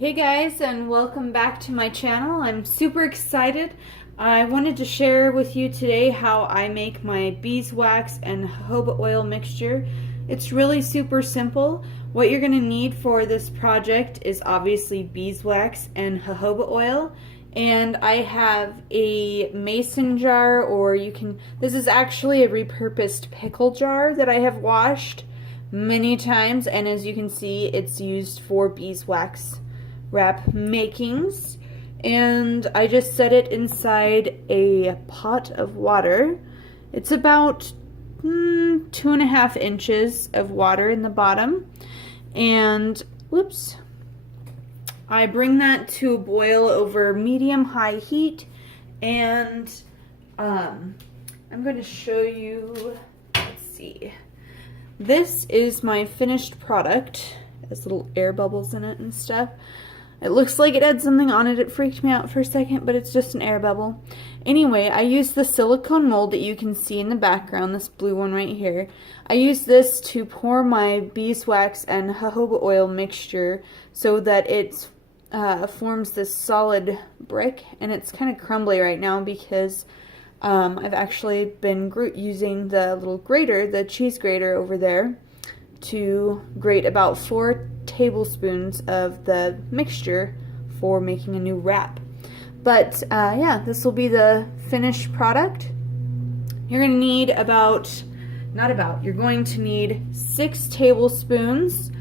Hey guys, and welcome back to my channel. I'm super excited. I wanted to share with you today how I make my beeswax and jojoba oil mixture. It's really super simple. What you're going to need for this project is obviously beeswax and jojoba oil. And I have a mason jar, or this is actually a repurposed pickle jar that I have washed many times, and as you can see, it's used for beeswax wrap makings. And I just set it inside a pot of water. It's about 2.5 inches of water in the bottom, and I bring that to a boil over medium-high heat, and I'm going to show you, let's see, this is my finished product. It has little air bubbles in it and stuff. It looks like it had something on it. It freaked me out for a second, but it's just an air bubble. Anyway, I used the silicone mold that you can see in the background, this blue one right here. I used this to pour my beeswax and jojoba oil mixture so that it forms this solid brick, and it's kind of crumbly right now because I've actually been using the little grater, the cheese grater over there, to grate about 4 tablespoons of the mixture for making a new wrap. But yeah, this will be the finished product. You're going to need you're going to need 6 tablespoons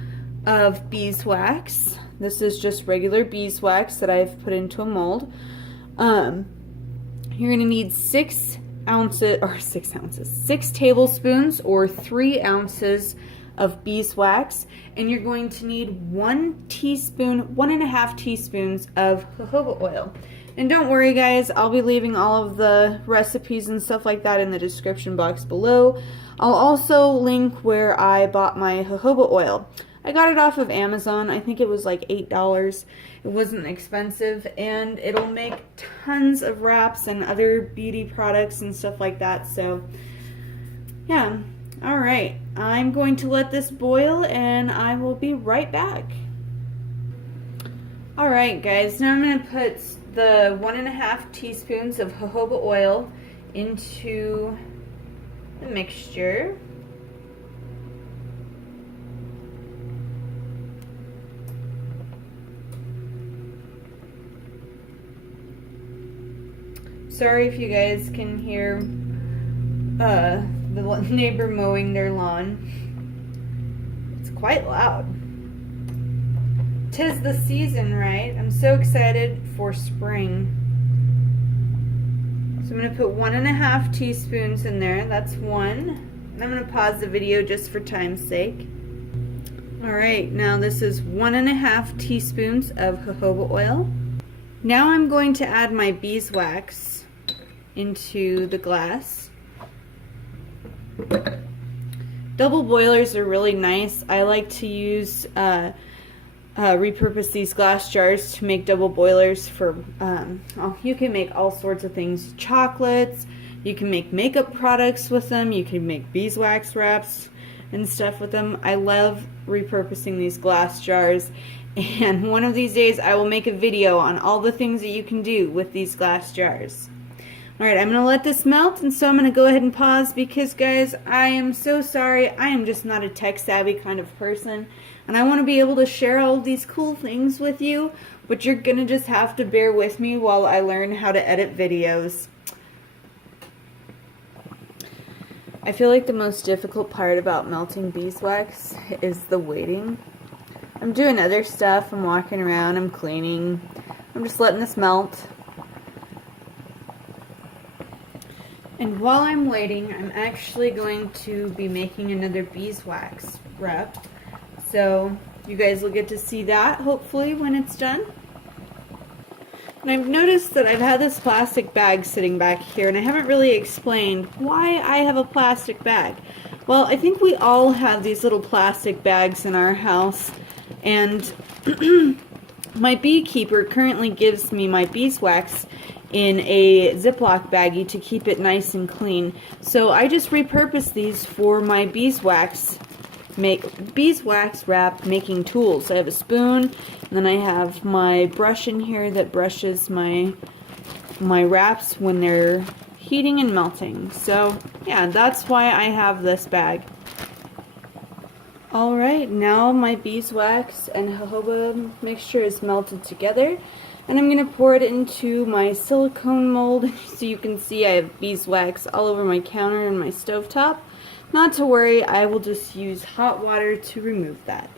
of beeswax. This is just regular beeswax that I've put into a mold. You're going to need 6 tablespoons or 3 ounces of beeswax, and you're going to need 1.5 teaspoons of jojoba oil. And don't worry guys, I'll be leaving all of the recipes and stuff like that in the description box below. I'll also link where I bought my jojoba oil. I got it off of Amazon. I think it was like $8. It wasn't expensive, and it'll make tons of wraps and other beauty products and stuff like that. So yeah. Alright, I'm going to let this boil and I will be right back. Alright guys, now I'm going to put the 1.5 teaspoons of jojoba oil into the mixture. Sorry if you guys can hear the neighbor mowing their lawn. It's quite loud. 'Tis the season, right? I'm so excited for spring. So I'm going to put 1.5 teaspoons in there. That's 1. And I'm going to pause the video just for time's sake. Alright, now this is 1.5 teaspoons of jojoba oil. Now I'm going to add my beeswax into the glass. Double boilers are really nice. I like to repurpose these glass jars to make double boilers for, you can make all sorts of things. Chocolates, you can make makeup products with them, you can make beeswax wraps and stuff with them. I love repurposing these glass jars, and one of these days I will make a video on all the things that you can do with these glass jars. Alright, I'm going to let this melt, and so I'm going to go ahead and pause because, guys, I am so sorry. I am just not a tech-savvy kind of person, and I want to be able to share all of these cool things with you, but you're going to just have to bear with me while I learn how to edit videos. I feel like the most difficult part about melting beeswax is the waiting. I'm doing other stuff. I'm walking around. I'm cleaning. I'm just letting this melt. And while I'm waiting, I'm actually going to be making another beeswax wrap. So you guys will get to see that, hopefully, when it's done. And I've noticed that I've had this plastic bag sitting back here, and I haven't really explained why I have a plastic bag. Well, I think we all have these little plastic bags in our house, and my beekeeper currently gives me my beeswax in a Ziploc baggie to keep it nice and clean. So I just repurpose these for my beeswax wrap making tools. I have a spoon And then I have my brush in here that brushes my wraps when they're heating and melting. So yeah, that's why I have this bag. Alright, now my beeswax and jojoba mixture is melted together, and I'm going to pour it into my silicone mold. So you can see I have beeswax all over my counter and my stovetop. Not to worry, I will just use hot water to remove that.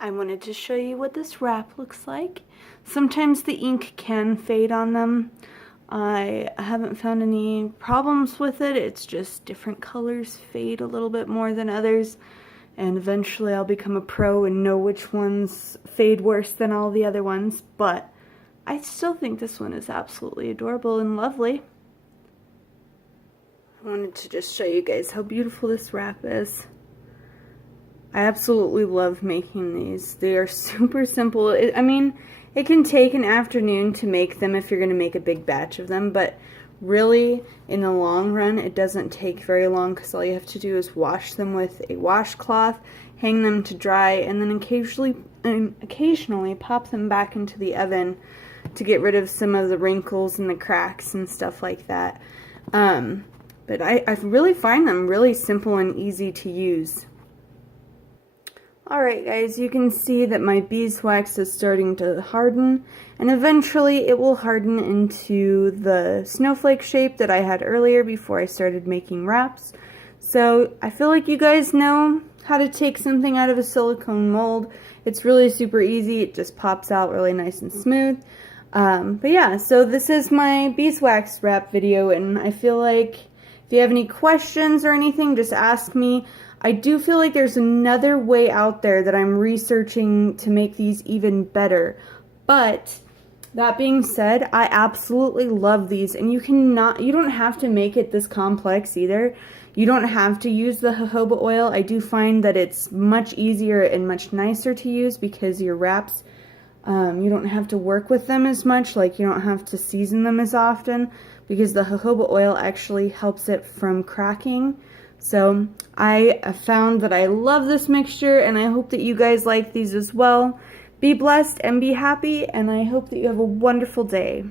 I wanted to show you what this wrap looks like. Sometimes the ink can fade on them. I haven't found any problems with it. It's just different colors fade a little bit more than others. And eventually I'll become a pro and know which ones fade worse than all the other ones. But I still think this one is absolutely adorable and lovely. I wanted to just show you guys how beautiful this wrap is. I absolutely love making these. They are super simple. I mean, it can take an afternoon to make them if you're going to make a big batch of them, but really, in the long run, it doesn't take very long because all you have to do is wash them with a washcloth, hang them to dry, and then occasionally pop them back into the oven to get rid of some of the wrinkles and the cracks and stuff like that. But I really find them really simple and easy to use. Alright guys, you can see that my beeswax is starting to harden, and eventually it will harden into the snowflake shape that I had earlier before I started making wraps. So I feel like you guys know how to take something out of a silicone mold. It's really super easy, it just pops out really nice and smooth. But yeah, so this is my beeswax wrap video, and I feel like if you have any questions or anything, just ask me. I do feel like there's another way out there that I'm researching to make these even better. But that being said, I absolutely love these, and you don't have to make it this complex either. You don't have to use the jojoba oil. I do find that it's much easier and much nicer to use because your wraps, you don't have to work with them as much, like you don't have to season them as often because the jojoba oil actually helps it from cracking. So I found that I love this mixture, and I hope that you guys like these as well. Be blessed and be happy, and I hope that you have a wonderful day.